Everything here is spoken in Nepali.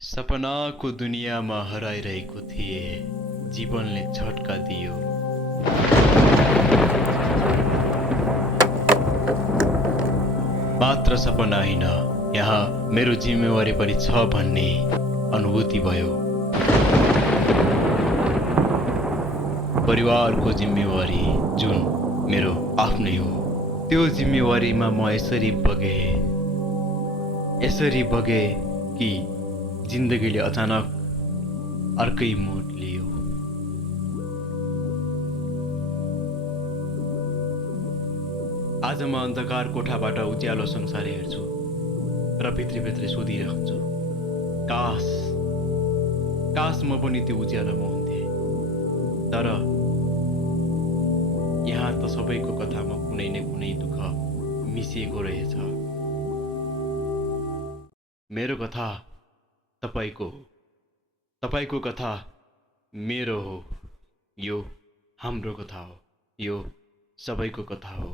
सपनाको दुनियाँमा हराइरहेको थिए, जीवनले झट्का दियो। मात्र सपना होइन, यहाँ मेरो जिम्मेवारी पनि छ भन्ने अनुभूति भयो। परिवारको जिम्मेवारी जुन मेरो आफ्नै हो, त्यो जिम्मेवारीमा म यसरी बगे कि जिन्दगीले अचानक अर्कै मोड लियो। आज म अन्धकार कोठाबाट उज्यालो संसार हेर्छु र भित्री सोधिरहन्छु, काश म पनि त्यो उज्यालोमा हुन्थे। तर यहाँ त सबैको कथामा कुनै न कुनै दुःख मिसिएको रहेछ। मेरो कथा तपाईको हो, तपाईको कथा मेरो हो। यो हाम्रो कथा हो, यो सबैको कथा हो।